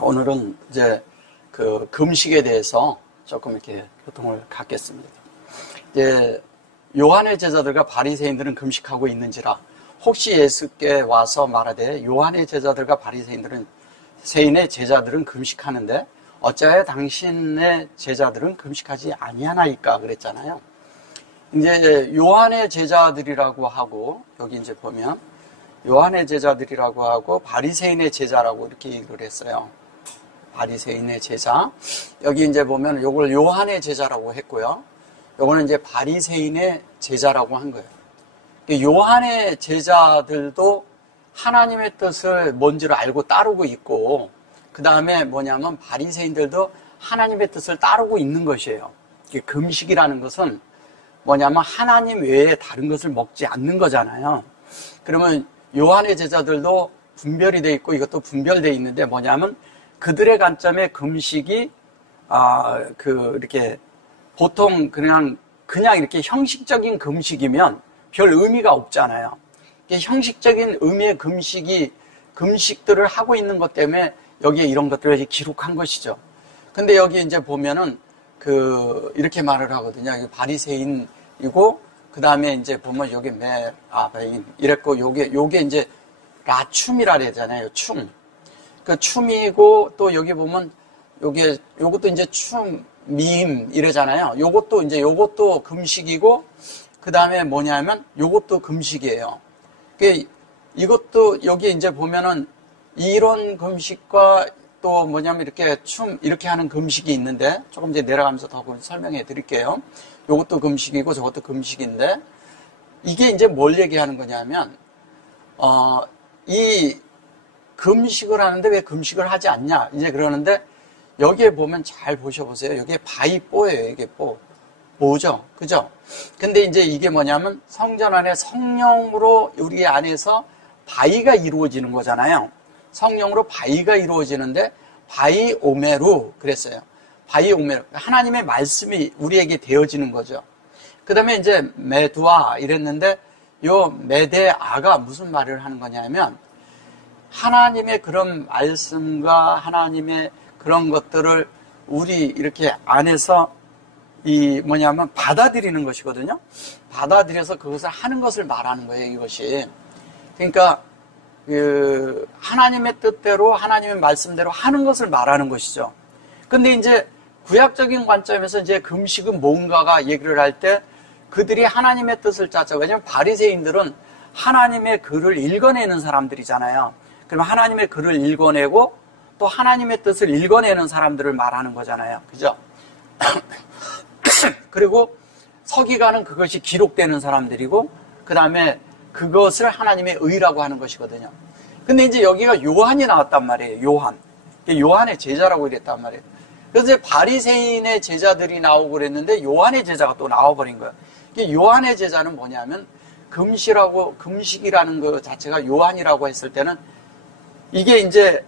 오늘은 이제 그 금식에 대해서 조금 이렇게 교통을 갖겠습니다. 이제 요한의 제자들과 바리새인들은 금식하고 있는지라 혹시 예수께 와서 말하되 요한의 제자들과 바리새인들은 세인의 제자들은 금식하는데 어찌하여 당신의 제자들은 금식하지 아니하나이까 그랬잖아요. 이제 요한의 제자들이라고 하고 여기 이제 보면 요한의 제자들이라고 하고 바리새인의 제자라고 이렇게 얘기를 했어요. 바리새인의 제자. 여기 이제 보면 요걸 요한의 제자라고 했고요. 요거는 이제 바리새인의 제자라고 한 거예요. 요한의 제자들도 하나님의 뜻을 뭔지를 알고 따르고 있고, 그 다음에 뭐냐면 바리새인들도 하나님의 뜻을 따르고 있는 것이에요. 금식이라는 것은 뭐냐면 하나님 외에 다른 것을 먹지 않는 거잖아요. 그러면 요한의 제자들도 분별이 돼 있고 이것도 분별돼 있는데 뭐냐면 그들의 관점에 금식이 이렇게 보통 그냥 이렇게 형식적인 금식이면 별 의미가 없잖아요. 형식적인 의미의 금식들을 하고 있는 것 때문에 여기에 이런 것들을 기록한 것이죠. 근데 여기 이제 보면은 이렇게 말을 하거든요. 바리새인이고 그 다음에 이제 보면 여기 이랬고 요게 이제 라춤이라 그러잖아요. 춤. 그 춤이고 또 여기 보면 요것도 이제 춤 이러잖아요. 요것도 금식이고 그 다음에 뭐냐면 요것도 금식이에요. 이것도 여기 이제 보면은 이런 금식과 또 뭐냐면 이렇게 하는 금식이 있는데 조금 이제 내려가면서 더 설명해 드릴게요. 요것도 금식이고 저것도 금식인데 이게 이제 뭘 얘기하는 거냐면 이 금식을 하는데 왜 금식을 하지 않냐 이제 그러는데 여기에 보면 잘 보셔보세요. 여기에 바이뽀예요. 이게 뭐죠? 그죠? 근데 이제 이게 뭐냐면 성전 안에 성령으로 우리 안에서 바이가 이루어지는 거잖아요. 성령으로 바이가 이루어지는데 바이오메루 그랬어요. 바이오메루 하나님의 말씀이 우리에게 되어지는 거죠. 그 다음에 이제 메두아 이랬는데 요 메데아가 무슨 말을 하는 거냐면 하나님의 그런 말씀과 하나님의 그런 것들을 우리 이렇게 안에서 받아들이는 것이거든요. 받아들여서 그것을 하는 것을 말하는 거예요, 이것이. 그러니까, 하나님의 뜻대로, 하나님의 말씀대로 하는 것을 말하는 것이죠. 근데 이제 구약적인 관점에서 이제 금식은 뭔가가 얘기를 할 때 그들이 하나님의 뜻을 짜죠. 왜냐하면 바리새인들은 하나님의 글을 읽어내는 사람들이잖아요. 그러면 하나님의 글을 읽어내고 또 하나님의 뜻을 읽어내는 사람들을 말하는 거잖아요. 그죠? 그리고 서기관은 그것이 기록되는 사람들이고 그 다음에 그것을 하나님의 의라고 하는 것이거든요. 근데 이제 여기가 요한이 나왔단 말이에요. 요한의 제자라고 이랬단 말이에요. 그래서 이제 바리새인의 제자들이 나오고 그랬는데 요한의 제자가 또 나와버린 거예요. 요한의 제자는 뭐냐면 금식이라는 것 자체가 요한이라고 했을 때는 이게 이제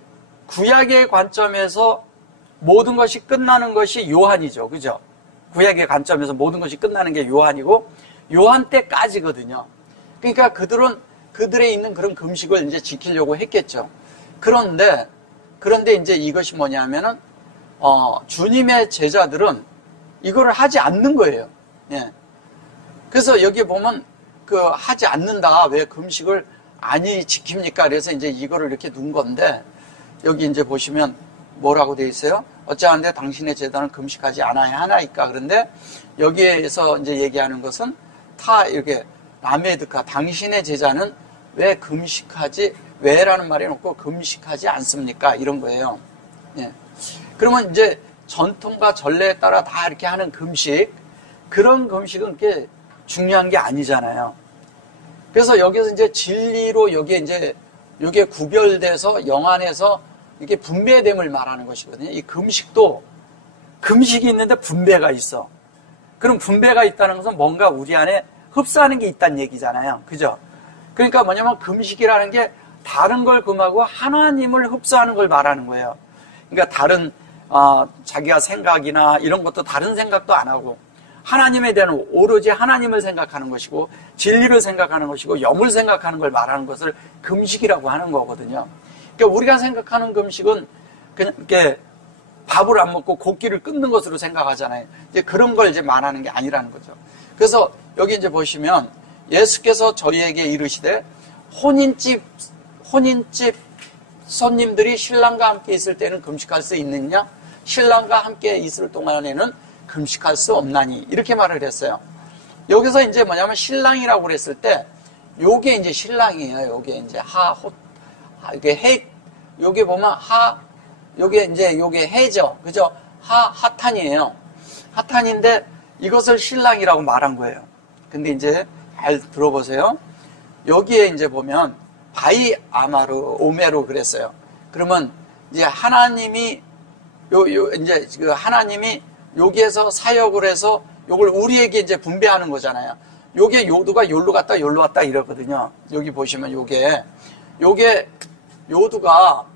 구약의 관점에서 모든 것이 끝나는 것이 요한이죠. 그죠? 구약의 관점에서 모든 것이 끝나는 게 요한이고 요한 때까지거든요. 그러니까 그들에 있는 그런 금식을 이제 지키려고 했겠죠. 그런데 이제 이것이 뭐냐면은 주님의 제자들은 이거를 하지 않는 거예요. 예. 그래서 여기 보면 하지 않는다. 왜 금식을 아니 지킵니까? 그래서 이제 이거를 이렇게 둔 건데 여기 이제 보시면 뭐라고 되어 있어요? 어찌하는데 당신의 제자는 금식하지 않아야 하나이까? 그런데 여기에서 이제 얘기하는 것은 이렇게 라메드카 당신의 제자는 왜라는 말이 없고 금식하지 않습니까? 이런 거예요. 예. 그러면 이제 전통과 전례에 따라 다 이렇게 하는 금식, 그런 금식은 그렇게 중요한 게 아니잖아요. 그래서 여기서 이제 진리로 여기에 구별돼서 영안에서 이게 분배됨을 말하는 것이거든요. 이 금식도 금식이 있는데 분배가 있어. 그럼 분배가 있다는 것은 뭔가 우리 안에 흡수하는 게 있다는 얘기잖아요. 그죠? 그러니까 뭐냐면 금식이라는 게 다른 걸 금하고 하나님을 흡수하는 걸 말하는 거예요. 그러니까 다른 자기가 생각이나 이런 것도 다른 생각도 안 하고 하나님에 대한 오로지 하나님을 생각하는 것이고 진리를 생각하는 것이고 영을 생각하는 걸 말하는 것을 금식이라고 하는 거거든요. 그러니까 우리가 생각하는 금식은 그냥 이렇게 밥을 안 먹고 곡기를 끊는 것으로 생각하잖아요. 이제 그런 걸 이제 말하는 게 아니라는 거죠. 그래서 여기 이제 보시면 예수께서 저희에게 이르시되 혼인집 손님들이 신랑과 함께 있을 때는 금식할 수 있느냐? 신랑과 함께 있을 동안에는 금식할 수 없나니? 이렇게 말을 했어요. 여기서 이제 뭐냐면 신랑이라고 그랬을 때 요게 이제 신랑이에요. 요게 이제 이게 요게 보면 요게 해죠. 그죠? 하탄이에요. 하탄인데 이것을 신랑이라고 말한 거예요. 근데 이제 잘 들어보세요. 여기에 이제 보면 바이 아마르 오메로 그랬어요. 그러면 이제 하나님이 이제 그 하나님이 여기에서 사역을 해서 요걸 우리에게 이제 분배하는 거잖아요. 요게 요두가 요로 갔다 요로 왔다 이러거든요. 여기 보시면 요게 요두가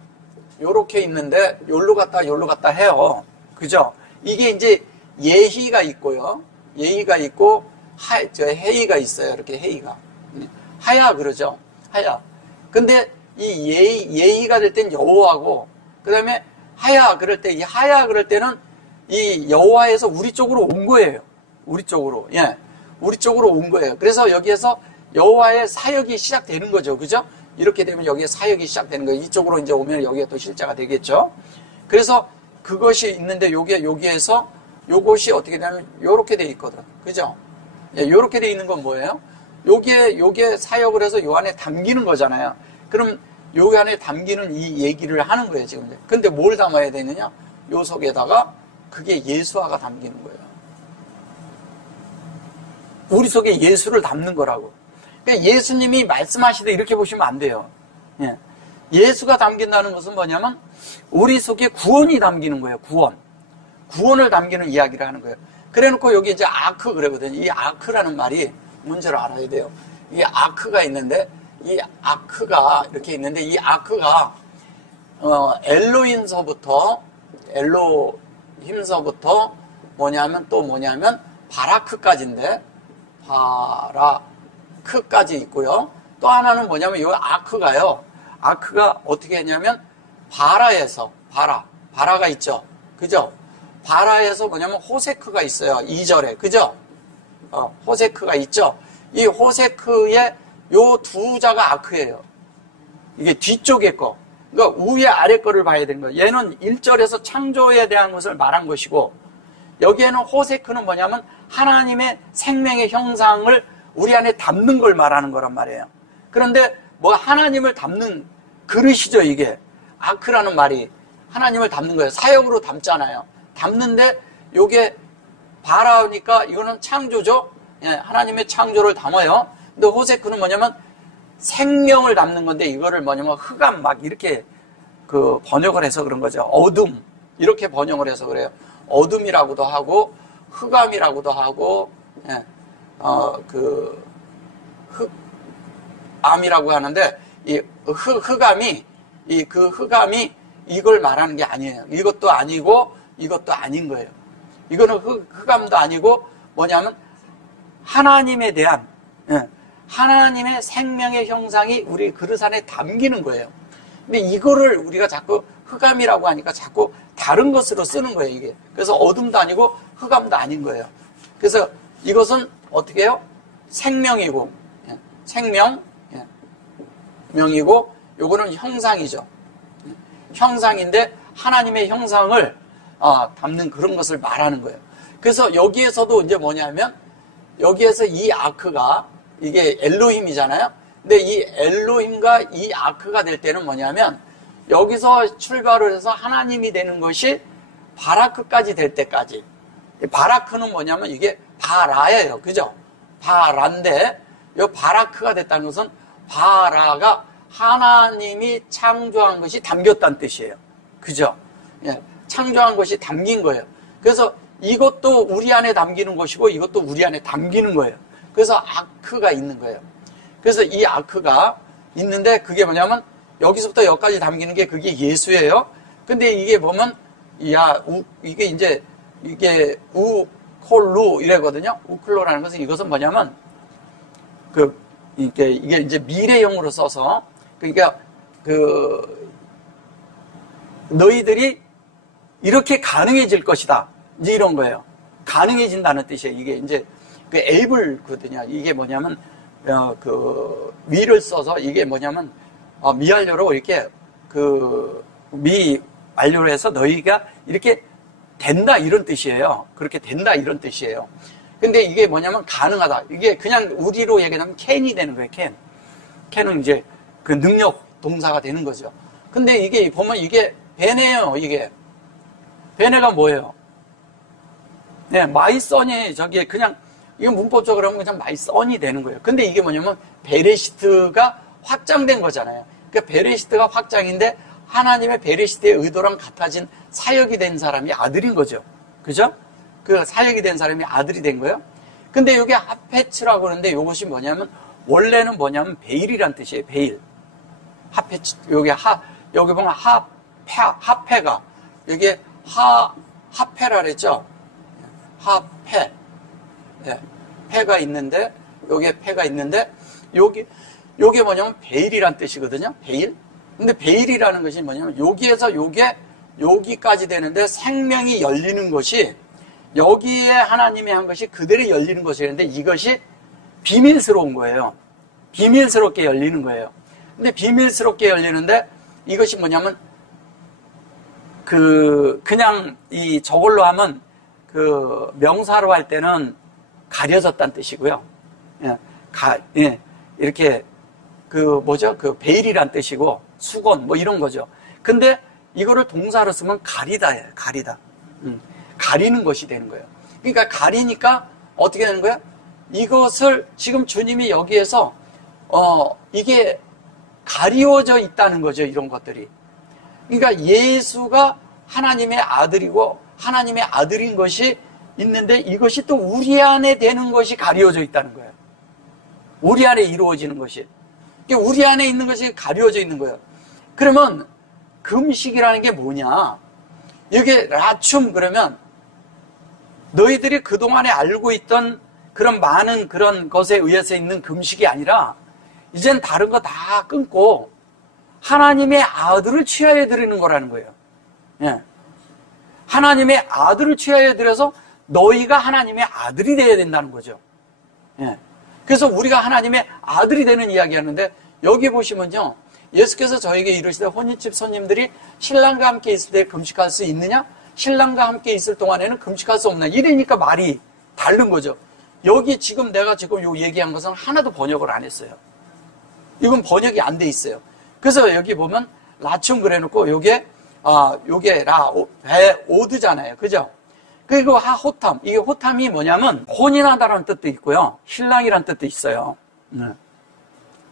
요렇게 있는데 요로 갔다 요로 갔다 해요. 그죠? 이게 이제 예희가 있고요. 예희가 있고 해이가 있어요. 이렇게 해이가. 하야 그러죠. 하야. 근데 이 예희가 될 땐 여호와고 그다음에 하야 그럴 때 이 하야 그럴 때는 이 여호와에서 우리 쪽으로 온 거예요. 우리 쪽으로. 예. 우리 쪽으로 온 거예요. 그래서 여기에서 여호와의 사역이 시작되는 거죠. 그죠? 이렇게 되면 여기에 사역이 시작되는 거예요. 이쪽으로 이제 오면 여기가 또 실자가 되겠죠. 그래서 그것이 있는데 여기에서 요것이 어떻게 되냐면 요렇게 돼 있거든. 그죠? 예, 요렇게 돼 있는 건 뭐예요? 요게 사역을 해서 요 안에 담기는 거잖아요. 그럼 요 안에 담기는 이 얘기를 하는 거예요, 지금. 근데 뭘 담아야 되느냐? 요 속에다가 그게 예수화가 담기는 거예요. 우리 속에 예수를 담는 거라고. 그러니까 예수님이 말씀하시되 이렇게 보시면 안 돼요. 예. 예수가 담긴다는 것은 뭐냐면 우리 속에 구원이 담기는 거예요, 구원. 구원을 담기는 이야기를 하는 거예요. 그래 놓고 여기 이제 아크 그러거든요. 이 아크라는 말이 문제를 알아야 돼요. 이 아크가 있는데, 이 아크가 이렇게 있는데, 이 아크가, 엘로힘서부터 뭐냐면, 바라크까지인데, 바라크까지 있고요. 또 하나는 뭐냐면, 이 아크가요. 아크가 어떻게 했냐면, 바라가 있죠. 그죠? 바라에서 뭐냐면, 호세크가 있어요. 2절에. 그죠? 호세크가 있죠. 이 호세크의 요 두 자가 아크예요. 이게 뒤쪽에 거. 그러니까 위에 아래 거를 봐야 되는 거예요. 얘는 1절에서 창조에 대한 것을 말한 것이고 여기에는 호세크는 뭐냐면 하나님의 생명의 형상을 우리 안에 담는 걸 말하는 거란 말이에요. 그런데 뭐 하나님을 담는 그릇이죠, 이게. 아크라는 말이 하나님을 담는 거예요. 사역으로 담잖아요. 담는데 요게 바라니까 이거는 창조죠. 예, 하나님의 창조를 담아요. 근데 호세크는 뭐냐면 생명을 담는 건데 이거를 뭐냐면 흑암 막 이렇게 그 번역을 해서 그런 거죠. 어둠 이렇게 번역을 해서 그래요. 어둠이라고도 하고 흑암이라고도 하고 예, 그 흑암이라고 하는데 이 흑암이 그 흑암이 이걸 말하는 게 아니에요. 이것도 아니고 이것도 아닌 거예요. 이거는 흑암도 아니고 뭐냐면 하나님에 대한 하나님의 생명의 형상이 우리 그릇 안에 담기는 거예요. 근데 이거를 우리가 자꾸 흑암이라고 하니까 자꾸 다른 것으로 쓰는 거예요, 이게. 그래서 어둠도 아니고 흑암도 아닌 거예요. 그래서 이것은 어떻게 해요? 생명이고 명이고 요거는 형상이죠. 형상인데 하나님의 형상을 담는 그런 것을 말하는 거예요. 그래서 여기에서도 이제 뭐냐면 여기에서 이 아크가 이게 엘로힘이잖아요. 근데 이 엘로힘과 이 아크가 될 때는 뭐냐면 여기서 출발을 해서 하나님이 되는 것이 바라크까지 될 때까지. 바라크는 뭐냐면 이게 바라예요. 그죠? 바라인데 이 바라크가 됐다는 것은 바라가 하나님이 창조한 것이 담겼다는 뜻이에요. 그죠? 예, 창조한 것이 담긴 거예요. 그래서 이것도 우리 안에 담기는 것이고 이것도 우리 안에 담기는 거예요. 그래서 아크가 있는 거예요. 그래서 이 아크가 있는데 그게 뭐냐면 여기서부터 여기까지 담기는 게 그게 예수예요. 근데 이게 보면 이게 우콜루 이래거든요. 우클로라는 것은 이것은 뭐냐면 이게 이제 미래형으로 써서 그러니까 너희들이 이렇게 가능해질 것이다. 이제 이런 거예요. 가능해진다는 뜻이에요. 이게 이제 그 able거든요. 이게 뭐냐면 그 위를 써서 이게 뭐냐면 미완료로 이렇게 그 미완료로 해서 너희가 이렇게 된다 이런 뜻이에요. 그렇게 된다 이런 뜻이에요. 근데 이게 뭐냐면 가능하다. 이게 그냥 우리로 얘기하면 can이 되는 거예요. can은 이제 그 능력 동사가 되는 거죠. 근데 이게 보면 이게 베네요. 이게 베네가 뭐예요? 네, my son이 저기 그냥 이거 문법적으로 하면 그냥 my son이 되는 거예요. 근데 이게 뭐냐면 베레시트가 확장된 거잖아요. 그러니까 베레시트가 확장인데 하나님의 베레시트의 의도랑 같아진 사역이 된 사람이 아들인 거죠. 그죠? 그 사역이 된 사람이 아들이 된 거예요. 근데 여기 하페츠라고 그러는데 이것이 뭐냐면 원래는 뭐냐면 베일이란 뜻이에요. 베일. 하페츠 여기 보면 하페가 여기에 하페라 그랬죠. 하페. 네, 패가 있는데 여기에 패가 있는데 요게 뭐냐면 베일이란 뜻이거든요. 베일. 근데 베일이라는 것이 뭐냐면 여기에서 여기까지 되는데 생명이 열리는 것이 여기에 하나님이 한 것이 그대로 열리는 것이었는데 이것이 비밀스러운 거예요. 비밀스럽게 열리는 거예요. 근데 비밀스럽게 열리는데 이것이 뭐냐면 그냥 저걸로 하면 그 명사로 할 때는 가려졌다는 뜻이고요. 이렇게 그 베일이란 뜻이고 수건 뭐 이런 거죠. 근데 이거를 동사로 쓰면 가리다예요. 가리다. 가리는 것이 되는 거예요. 그러니까 가리니까 어떻게 되는 거야? 이것을 지금 주님이 여기에서 이게 가리워져 있다는 거죠. 이런 것들이. 그러니까 예수가 하나님의 아들이고 하나님의 아들인 것이 있는데 이것이 또 우리 안에 되는 것이 가리워져 있다는 거예요. 우리 안에 이루어지는 것이. 그러니까 우리 안에 있는 것이 가리워져 있는 거예요. 그러면 금식이라는 게 뭐냐? 이게 라춤 그러면 너희들이 그동안에 알고 있던 그런 많은 그런 것에 의해서 있는 금식이 아니라 이젠 다른 거 다 끊고 하나님의 아들을 취하여 드리는 거라는 거예요. 예. 하나님의 아들을 취하여 드려서 너희가 하나님의 아들이 되어야 된다는 거죠. 예. 그래서 우리가 하나님의 아들이 되는 이야기 하는데 여기 보시면요. 예수께서 저에게 이르시되 혼인집 손님들이 신랑과 함께 있을 때 금식할 수 있느냐? 신랑과 함께 있을 동안에는 금식할 수 없나? 이러니까 말이 다른 거죠. 여기 지금 내가 지금 요 얘기한 것은 하나도 번역을 안 했어요. 이건 번역이 안 돼 있어요. 그래서 여기 보면 라춤 그래놓고 요게 오드잖아요. 그죠? 그리고 호탐. 이게 호탐이 뭐냐면 혼인하다라는 뜻도 있고요. 신랑이라는 뜻도 있어요.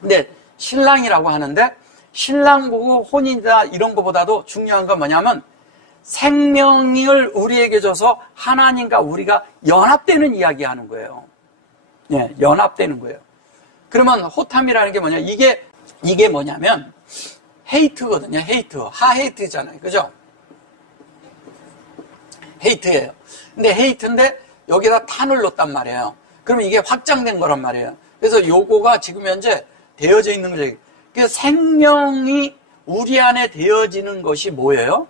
근데 신랑이라고 하는데 신랑 보고 혼인이다 이런 것보다도 중요한 건 뭐냐면 생명을 우리에게 줘서 하나님과 우리가 연합되는 이야기 하는 거예요. 예, 연합되는 거예요. 그러면 호탐이라는 게 뭐냐? 이게 뭐냐면 헤이트거든요. 하헤이트잖아요. 그죠? 헤이트예요. 근데 헤이트인데 여기다 탄을 넣었단 말이에요. 그러면 이게 확장된 거란 말이에요. 그래서 요거가 지금 현재 되어져 있는 거죠. 그래서 생명이 우리 안에 되어지는 것이 뭐예요?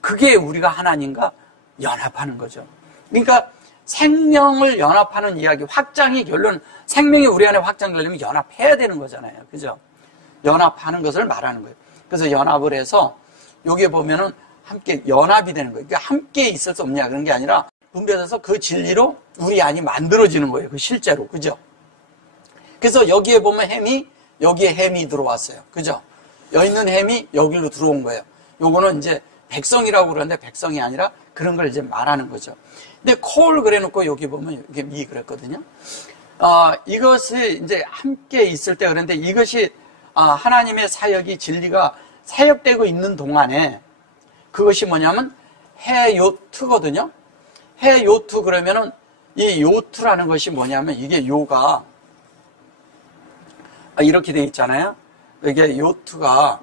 그게 우리가 하나님과 연합하는 거죠. 그러니까 생명을 연합하는 이야기, 확장이 결론, 생명이 우리 안에 확장되려면 연합해야 되는 거잖아요. 그죠? 연합하는 것을 말하는 거예요. 그래서 연합을 해서 여기에 보면은 함께 연합이 되는 거예요. 그러니까 함께 있을 수 없냐 그런 게 아니라 분별해서 그 진리로 우리 안이 만들어지는 거예요. 그 실제로. 그죠? 그래서 여기에 보면 여기에 햄이 들어왔어요. 그죠? 여기 있는 햄이 여기로 들어온 거예요. 요거는 이제 백성이라고 그러는데 백성이 아니라 그런 걸 이제 말하는 거죠. 근데 콜 그래놓고 여기 보면 이게 미 그랬거든요. 이것이 이제 함께 있을 때 그런데 이것이 하나님의 사역이 진리가 사역되고 있는 동안에 그것이 뭐냐면 해요트거든요. 해요트 그러면은 이 요트라는 것이 뭐냐면 이게 요가 이렇게 돼 있잖아요. 이게 요트가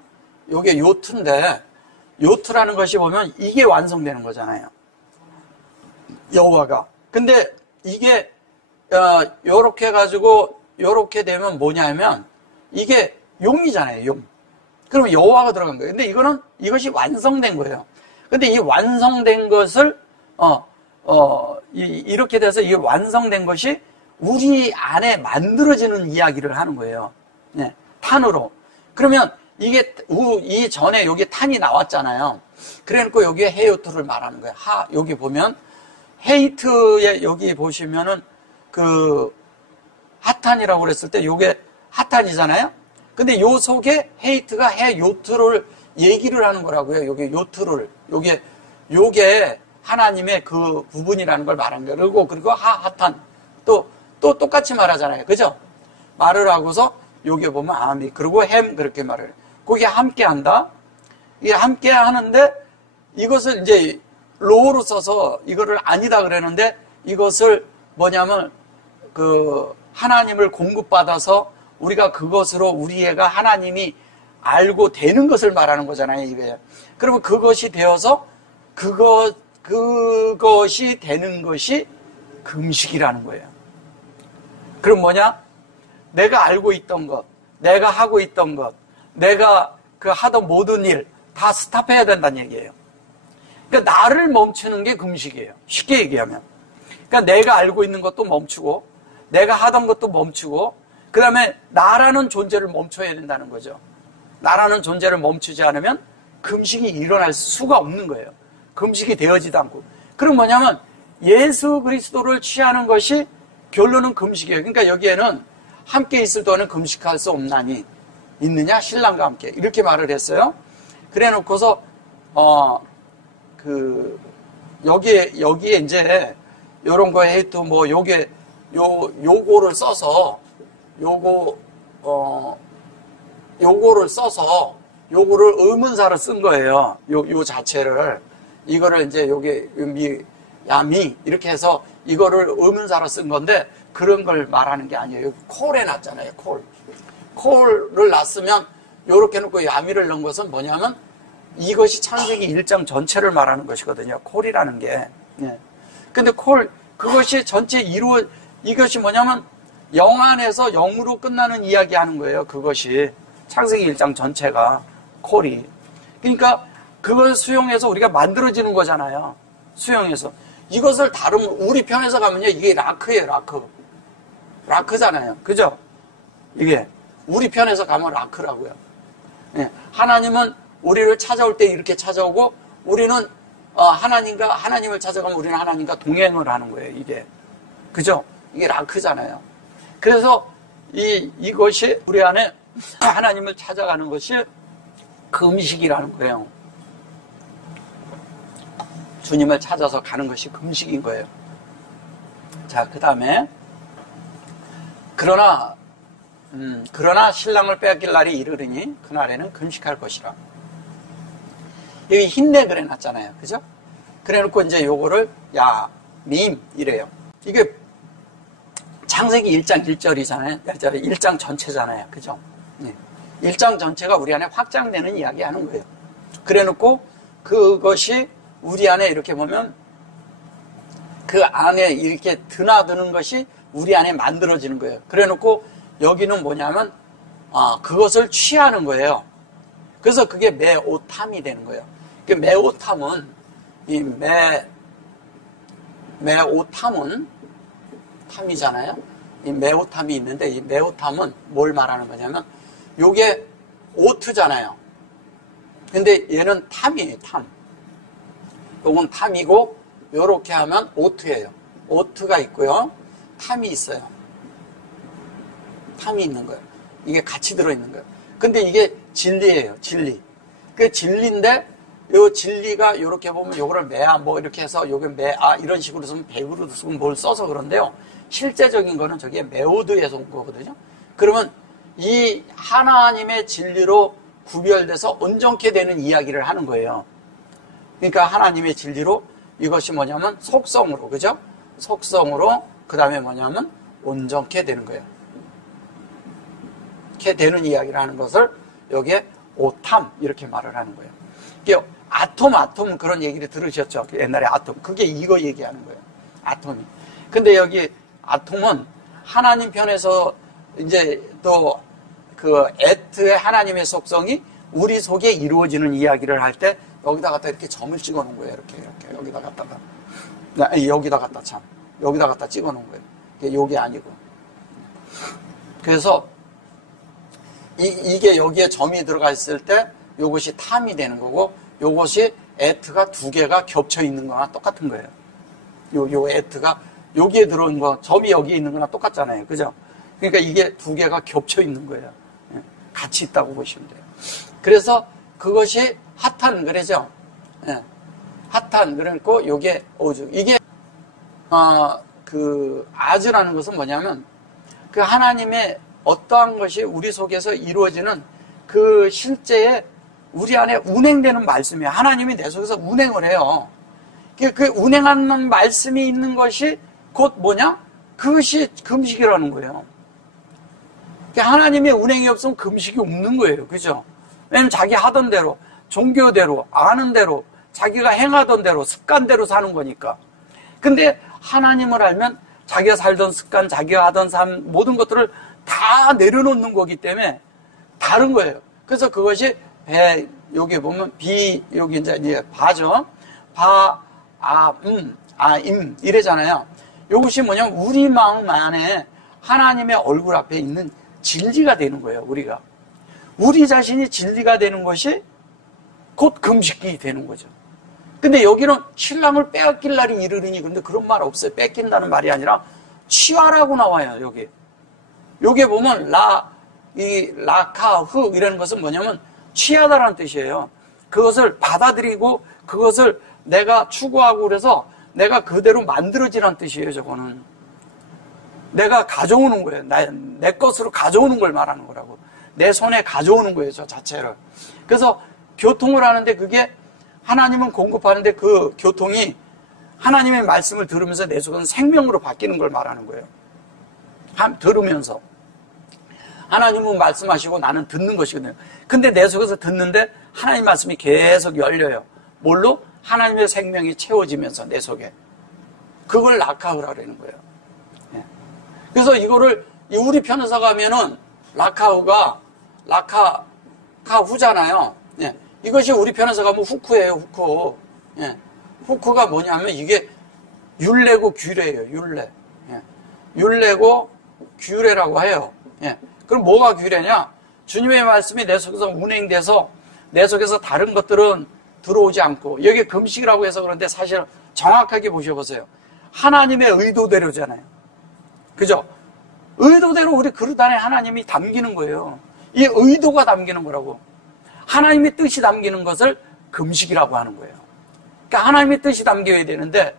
요게 요트인데 요트라는 것이 보면 이게 완성되는 거잖아요. 여호와가. 근데 이게 요렇게 해가지고 요렇게 되면 뭐냐면 이게 용이잖아요. 용. 그러면 여호와가 들어간 거예요. 근데 이것이 완성된 거예요. 근데 이 완성된 것을, 이렇게 돼서 이 완성된 것이 우리 안에 만들어지는 이야기를 하는 거예요. 네, 탄으로. 그러면 이게, 이전에 여기 탄이 나왔잖아요. 그래 놓고 여기에 헤이트를 말하는 거예요. 여기 보면, 헤이트에 여기 보시면은 그, 핫탄이라고 그랬을 때 요게 핫탄이잖아요? 근데 요 속에 헤이트가 헤요트를 얘기를 하는 거라고요. 요게 요트를. 요게 하나님의 그 부분이라는 걸 말한 거예요. 그리고 핫탄. 또 똑같이 말하잖아요. 그죠? 말을 하고서 여기 보면 아미. 그리고 햄. 그렇게 말을 해요. 거기에 함께 한다. 이게 함께 하는데 이것을 이제 로우로 써서 이거를 아니다 그랬는데 이것을 뭐냐면 그 하나님을 공급받아서 우리가 그것으로 우리 애가 하나님이 알고 되는 것을 말하는 거잖아요, 이게. 그러면 그것이 되어서 그것이 되는 것이 금식이라는 거예요. 그럼 뭐냐? 내가 알고 있던 것, 내가 하고 있던 것, 내가 그 하던 모든 일 다 스탑해야 된다는 얘기예요. 그러니까 나를 멈추는 게 금식이에요. 쉽게 얘기하면. 그러니까 내가 알고 있는 것도 멈추고 내가 하던 것도 멈추고 그 다음에 나라는 존재를 멈춰야 된다는 거죠. 나라는 존재를 멈추지 않으면 금식이 일어날 수가 없는 거예요. 금식이 되어지도 않고. 그럼 뭐냐면 예수 그리스도를 취하는 것이 결론은 금식이에요. 그러니까 여기에는 함께 있을 동안은 금식할 수 없나니 있느냐? 신랑과 함께. 이렇게 말을 했어요. 그래 놓고서 여기에 이제 요런 거에 또 뭐 요거를 써서 요거를 써서 요거를 의문사를 쓴 거예요. 요 자체를 이거를 이제 야미 이렇게 해서 이거를 의문사로 쓴 건데 그런 걸 말하는 게 아니에요. 여기 콜에 놨잖아요. 콜을 놨으면 요렇게 놓고 야미를 넣은 것은 뭐냐면 이것이 창세기 1장 전체를 말하는 것이거든요. 콜이라는 게. 예. 근데 그것이 전체 이것이 뭐냐면 영 안에서 영으로 끝나는 이야기 하는 거예요. 그것이. 창세기 1장 전체가 콜이. 그러니까 그걸 수용해서 우리가 만들어지는 거잖아요. 수용해서. 이것을 다루면 우리 편에서 가면요. 이게 라크예요. 라크잖아요. 그죠? 이게. 우리 편에서 가면 라크라고요. 예. 하나님은 우리를 찾아올 때 이렇게 찾아오고 우리는 하나님을 찾아가면 우리는 하나님과 동행을 하는 거예요. 이게. 그죠? 이게 라크잖아요. 그래서 이것이 우리 안에 하나님을 찾아가는 것이 금식이라는 거예요. 주님을 찾아서 가는 것이 금식인 거예요. 자, 그 다음에 그러나 신랑을 빼앗길 날이 이르르니 그날에는 금식할 것이라. 여기 흰내 그래 놨잖아요. 그죠? 그래 놓고 이제 요거를 이래요. 이게 창세기 1장 1절이잖아요. 1장 전체잖아요. 그죠? 네. 1장 전체가 우리 안에 확장되는 이야기 하는 거예요. 그래 놓고 그것이 우리 안에 이렇게 보면 그 안에 이렇게 드나드는 것이 우리 안에 만들어지는 거예요. 그래 놓고 여기는 뭐냐면 그것을 취하는 거예요. 그래서 그게 매오탐이 되는 거예요. 그 매오탐은 매오탐은 탐이잖아요. 이 매오탐이 있는데 이 매오탐은 뭘 말하는 거냐면 요게 오트잖아요. 근데 얘는 탐이에요. 탐. 요건 탐이고 요렇게 하면 오트예요. 오트가 있고요. 탐이 있어요. 탐이 있는 거예요. 이게 같이 들어있는 거예요. 근데 이게 진리예요. 진리. 그 진리인데 요 진리가 요렇게 보면 요거를 매아 뭐 이렇게 해서 요게 매아 이런 식으로 쓰면 백으로도 쓰고 뭘 써서 그런데요. 실제적인 거는 저게 메오드에서 온 거거든요. 그러면 이 하나님의 진리로 구별돼서 온전케 되는 이야기를 하는 거예요. 그러니까 하나님의 진리로 이것이 뭐냐면 속성으로, 그죠? 속성으로 그 다음에 뭐냐면 온전케 되는 거예요. 이렇게 되는 이야기를 하는 것을 여기에 오탐 이렇게 말을 하는 거예요. 이게 아톰 그런 얘기를 들으셨죠? 옛날에 아톰. 그게 이거 얘기하는 거예요. 아톰이. 근데 여기 아톰은 하나님 편에서 이제 또 그 에트의 하나님의 속성이 우리 속에 이루어지는 이야기를 할 때 여기다 갖다 이렇게 점을 찍어 놓은 거예요. 이렇게 여기다 갖다가. 아니, 여기다 갖다 참. 여기다 갖다 찍어 놓은 거예요. 이게 아니고. 그래서 이게 여기에 점이 들어가 있을 때 요것이 탐이 되는 거고, 요것이 에트가 두 개가 겹쳐 있는 거나 똑같은 거예요. 요 에트가 여기에 들어온 거, 점이 여기에 있는 거나 똑같잖아요. 그죠? 그러니까 이게 두 개가 겹쳐 있는 거예요. 같이 있다고 보시면 돼요. 그래서 그것이 핫한 그래죠. 예. 핫한 그러니까 요게 오죽. 이게 그 아즈라는 것은 뭐냐면 그 하나님의 어떠한 것이 우리 속에서 이루어지는 그 실제의 우리 안에 운행되는 말씀이에요. 하나님이 내 속에서 운행을 해요. 그 운행하는 말씀이 있는 것이 곧 뭐냐? 그것이 금식이라는 거예요. 하나님의 운행이 없으면 금식이 없는 거예요. 그죠? 왜냐면 자기 하던 대로, 종교대로, 아는 대로, 자기가 행하던 대로, 습관대로 사는 거니까. 근데 하나님을 알면 자기가 살던 습관, 자기가 하던 삶, 모든 것들을 다 내려놓는 거기 때문에 다른 거예요. 그래서 그것이 여기 보면 여기 이제 바죠. 이래잖아요. 이것이 뭐냐면 우리 마음 안에 하나님의 얼굴 앞에 있는 진리가 되는 거예요, 우리가. 우리 자신이 진리가 되는 것이 곧 금식이 되는 거죠. 근데 여기는 신랑을 빼앗길 날이 이르르니, 근데 그런 말 없어요. 뺏긴다는 말이 아니라 취하라고 나와요, 여기. 여기에 보면 라카흐 이라는 것은 뭐냐면 취하다라는 뜻이에요. 그것을 받아들이고 그것을 내가 추구하고 그래서 내가 그대로 만들어지라는 뜻이에요, 저거는. 내가 가져오는 거예요. 내 것으로 가져오는 걸 말하는 거라고. 내 손에 가져오는 거예요, 저 자체를. 그래서 교통을 하는데 그게 하나님은 공급하는데 그 교통이 하나님의 말씀을 들으면서 내 속은 생명으로 바뀌는 걸 말하는 거예요. 들으면서. 하나님은 말씀하시고 나는 듣는 것이거든요. 근데 내 속에서 듣는데 하나님 말씀이 계속 열려요. 뭘로? 하나님의 생명이 채워지면서 내 속에. 그걸 라카흐라 그러는 거예요. 그래서 이거를 우리 편에서 가면은 라카후잖아요. 예. 이것이 우리 편에서 가면 후쿠예요, 후쿠. 예. 후쿠가 뭐냐면 이게 율례고 규례예요, 율례. 예. 율례고 규례라고 해요. 예. 그럼 뭐가 규례냐? 주님의 말씀이 내 속에서 운행돼서 내 속에서 다른 것들은 들어오지 않고, 여기 금식이라고 해서 그런데 사실 정확하게 보셔보세요. 하나님의 의도대로잖아요. 그죠? 의도대로 우리 그릇 안에 하나님이 담기는 거예요. 이 의도가 담기는 거라고. 하나님의 뜻이 담기는 것을 금식이라고 하는 거예요. 그러니까 하나님의 뜻이 담겨야 되는데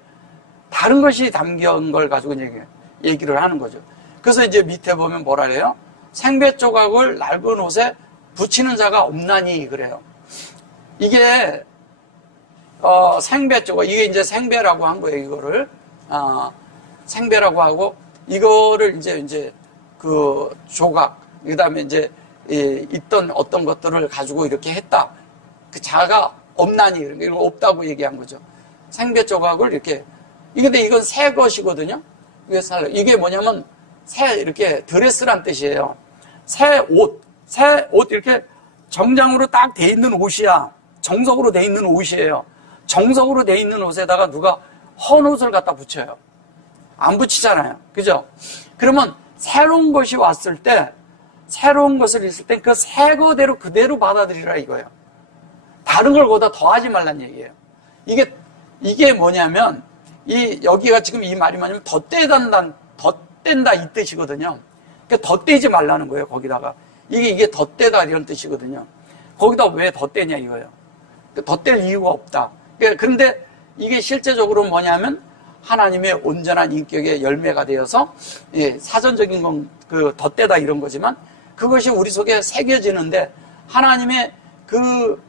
다른 것이 담긴 걸 가지고 얘기를 하는 거죠. 그래서 이제 밑에 보면 뭐라 그래요? 생배 조각을 낡은 옷에 붙이는 자가 없나니 그래요. 이게 생배 조각, 이게 이제 생배라고 한 거예요. 이거를 생배라고 하고, 이거를 이제 그 조각, 그다음에 이제 있던 어떤 것들을 가지고 이렇게 했다. 그 자가 없나니, 이거 없다고 얘기한 거죠. 생배 조각을 이렇게. 근데 이건 새 것이거든요. 이게 뭐냐면 이렇게 드레스란 뜻이에요. 새 옷 이렇게 정장으로 딱 돼 있는 옷이야. 정석으로 돼 있는 옷이에요. 정석으로 돼 있는 옷에다가 누가 헌 옷을 갖다 붙여요. 안 붙이잖아요. 그죠? 그러면 새로운 것이 왔을 때, 새로운 것을 있을 때 그 새 거대로 그대로 받아들이라 이거예요. 다른 걸 거기다 더하지 말란 얘기예요. 이게 뭐냐면, 여기가 지금 이 말이 뭐냐면 덧댄다 이 뜻이거든요. 그러니까 덧대지 말라는 거예요, 거기다가. 이게 덧대다 이런 뜻이거든요. 거기다 왜 덧대냐 이거예요. 덧댈 이유가 없다. 그런데 이게 실제적으로 뭐냐면 하나님의 온전한 인격의 열매가 되어서 사전적인 건 그 덧대다 이런 거지만 그것이 우리 속에 새겨지는데 하나님의 그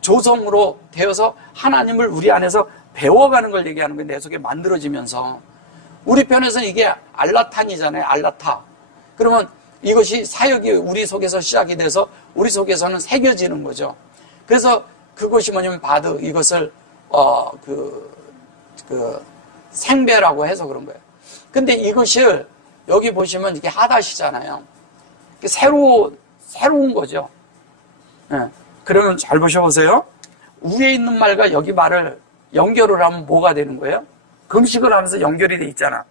조성으로 되어서 하나님을 우리 안에서 배워가는 걸 얘기하는 거예요. 내 속에 만들어지면서. 우리 편에서는 이게 알라탄이잖아요. 알라타. 그러면 이것이 사역이 우리 속에서 시작이 돼서 우리 속에서는 새겨지는 거죠. 그래서 그것이 뭐냐면 바드, 이것을 생배라고 해서 그런 거예요. 근데 이것을 여기 보시면 이게 하닷이잖아요. 새로운 거죠. 네. 그러면 잘 보셔보세요. 위에 있는 말과 여기 말을 연결을 하면 뭐가 되는 거예요? 금식을 하면서 연결이 돼 있잖아.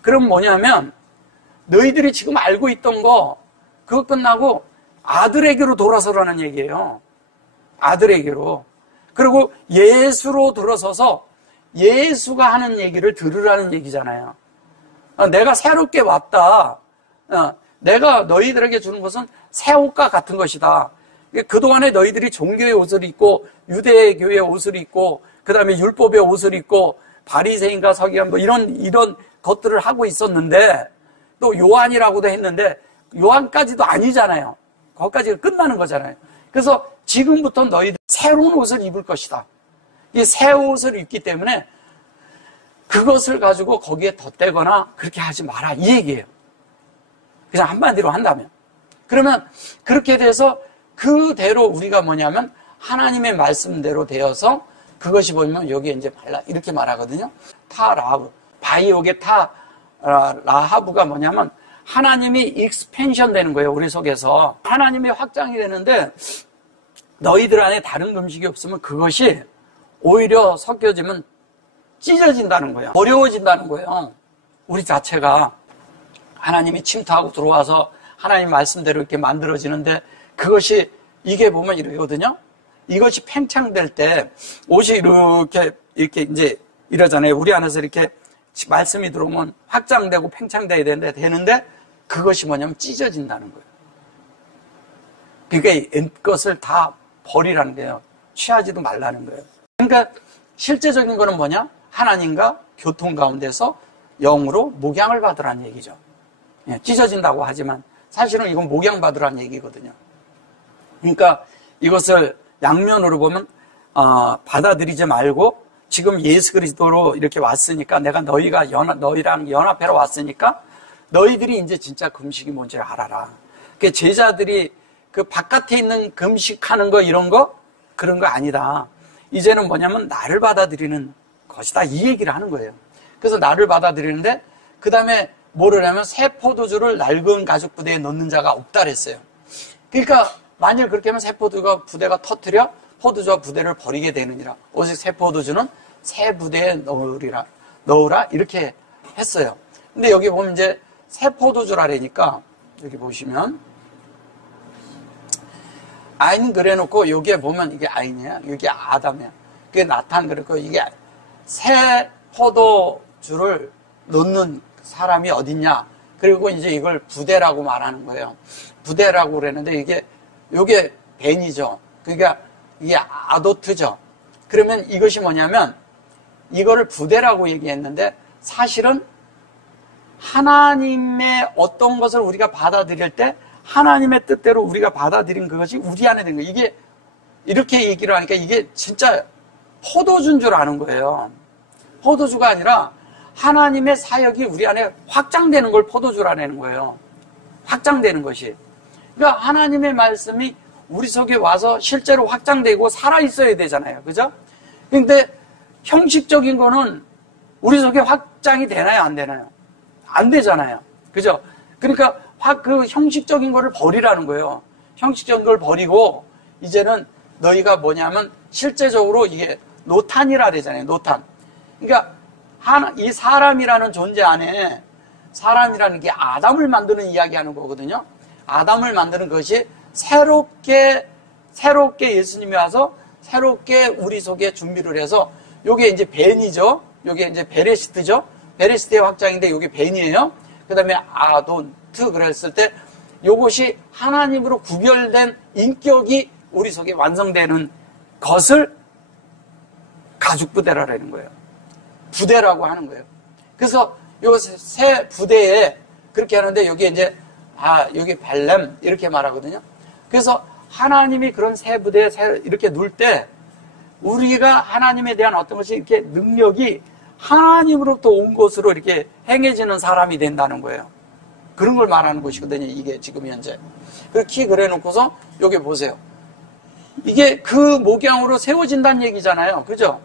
그럼 뭐냐면 너희들이 지금 알고 있던 거 그거 끝나고 아들에게로 돌아서라는 얘기예요. 아들에게로. 그리고 예수로 들어서서 예수가 하는 얘기를 들으라는 얘기잖아요. 내가 새롭게 왔다. 내가 너희들에게 주는 것은 새 옷과 같은 것이다. 그동안에 너희들이 종교의 옷을 입고 유대교의 옷을 입고 그 다음에 율법의 옷을 입고 바리새인과 서기관 뭐 이런 것들을 하고 있었는데 또 요한이라고도 했는데 요한까지도 아니잖아요. 거기까지 끝나는 거잖아요. 그래서 지금부터 너희들 새로운 옷을 입을 것이다. 이 새 옷을 입기 때문에 그것을 가지고 거기에 덧대거나 그렇게 하지 마라 이 얘기예요. 그냥 한마디로 한다면. 그러면 그렇게 돼서 그대로 우리가 뭐냐면 하나님의 말씀대로 되어서 그것이 보면 여기에 이제 이렇게 말하거든요. 타라하브. 바이옥의 라하브가 뭐냐면 하나님이 익스펜션 되는 거예요. 우리 속에서. 하나님이 확장이 되는데 너희들 안에 다른 금식이 없으면 그것이 오히려 섞여지면 찢어진다는 거예요. 어려워진다는 거예요. 우리 자체가 하나님이 침투하고 들어와서 하나님 말씀대로 이렇게 만들어지는데 그것이 이게 보면 이러거든요. 이것이 팽창될 때 옷이 이렇게 이제 이러잖아요. 우리 안에서 이렇게 말씀이 들어오면 확장되고 팽창돼야 되는데 그것이 뭐냐면 찢어진다는 거예요. 그러니까 것을 다 버리라는 거예요. 취하지도 말라는 거예요. 그러니까 실제적인 거는 뭐냐? 하나님과 교통 가운데서 영으로 목양을 받으라는 얘기죠. 예, 찢어진다고 하지만 사실은 이건 목양 받으라는 얘기거든요. 그러니까 이것을 양면으로 보면 받아들이지 말고 지금 예수 그리스도로 이렇게 왔으니까 내가 너희랑 연합해로 왔으니까 너희들이 이제 진짜 금식이 뭔지를 알아라. 그러니까 제자들이 그 바깥에 있는 금식하는 거 이런 거 그런 거 아니다. 이제는 뭐냐면 나를 받아들이는 것이다 이 얘기를 하는 거예요. 그래서 나를 받아들이는데 그 다음에 뭐를 하면 새 포도주를 낡은 가죽 부대에 넣는 자가 없다 그랬어요. 그러니까 만일 그렇게 하면 새 부대가 터뜨려 포도주와 부대를 버리게 되느니라. 오직 새 포도주는 새 부대에 넣으라 이렇게 했어요. 근데 여기 보면 이제 새 포도주라니까 여기 보시면 아인 그래놓고 여기에 보면 이게 아인이야. 여기 아담이야. 그게 나탄 그랬고 이게 새 포도주를 넣는 사람이 어딨냐. 그리고 이제 이걸 부대라고 말하는 거예요. 부대라고 그랬는데 이게 벤이죠. 그러니까 이게 아도트죠. 그러면 이것이 뭐냐면 이거를 부대라고 얘기했는데 사실은 하나님의 어떤 것을 우리가 받아들일 때 하나님의 뜻대로 우리가 받아들인 그것이 우리 안에 된 거예요. 이게 이렇게 얘기를 하니까 이게 진짜 포도주인 줄 아는 거예요. 포도주가 아니라 하나님의 사역이 우리 안에 확장되는 걸 포도주라는 거예요. 확장되는 것이. 그러니까 하나님의 말씀이 우리 속에 와서 실제로 확장되고 살아있어야 되잖아요. 그죠? 근데 형식적인 거는 우리 속에 확장이 되나요? 안 되나요? 안 되잖아요. 그죠? 그러니까 그 형식적인 거를 버리라는 거예요. 형식적인 걸 버리고 이제는 너희가 뭐냐면 실제적으로 이게 노탄이라 그러잖아요. 노탄. 그러니까 이 사람이라는 존재 안에 사람이라는 게 아담을 만드는 이야기하는 거거든요. 아담을 만드는 것이 새롭게 예수님이 와서 새롭게 우리 속에 준비를 해서 요게 이제 벤이죠. 요게 이제 베레시트죠. 베레시트의 확장인데 요게 벤이에요. 그 다음에 아돈트 그랬을 때 요것이 하나님으로 구별된 인격이 우리 속에 완성되는 것을 가죽부대라는 거예요. 부대라고 하는 거예요. 그래서 요 새 부대에 그렇게 하는데 여기 이제 여기 발렘 이렇게 말하거든요. 그래서 하나님이 그런 새 부대에 이렇게 놓을 때 우리가 하나님에 대한 어떤 것이 이렇게 능력이 하나님으로부터 온 것으로 이렇게 행해지는 사람이 된다는 거예요. 그런 걸 말하는 것이거든요. 이게 지금 현재. 그렇게 그래 놓고서 여기 보세요. 이게 그 목양으로 세워진다는 얘기잖아요. 그죠?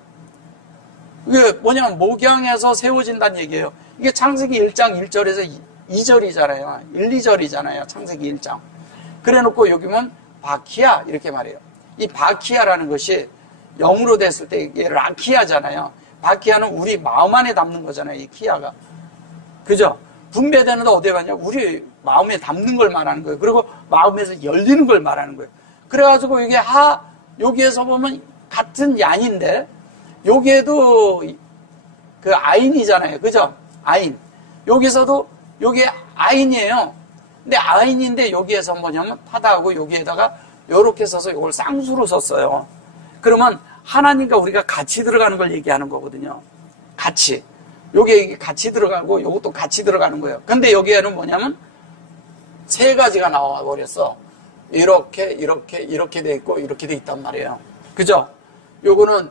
이게 뭐냐면 목양에서 세워진다는 얘기예요. 이게 창세기 1장 1절에서 2절이잖아요. 1, 2절이잖아요. 창세기 1장. 그래 놓고 여기 보면 바키아 이렇게 말해요. 이 바키아라는 것이 영으로 됐을 때 이게 라키아잖아요. 바키아는 우리 마음 안에 담는 거잖아요. 이 키아가. 그죠? 분배되는데 어디에 가냐? 우리 마음에 담는 걸 말하는 거예요. 그리고 마음에서 열리는 걸 말하는 거예요. 그래가지고 이게 여기에서 보면 같은 양인데, 여기에도 그 아인이잖아요. 그죠? 아인. 여기서도, 여기 아인이에요. 근데 아인인데 여기에서 뭐냐면 파다하고 여기에다가 요렇게 써서 이걸 쌍수로 썼어요. 그러면 하나님과 우리가 같이 들어가는 걸 얘기하는 거거든요. 같이. 요게 같이 들어가고 요것도 같이 들어가는 거예요. 근데 여기에는 뭐냐면 세 가지가 나와 버렸어. 이렇게 돼 있고 이렇게 돼 있단 말이에요. 그죠? 요거는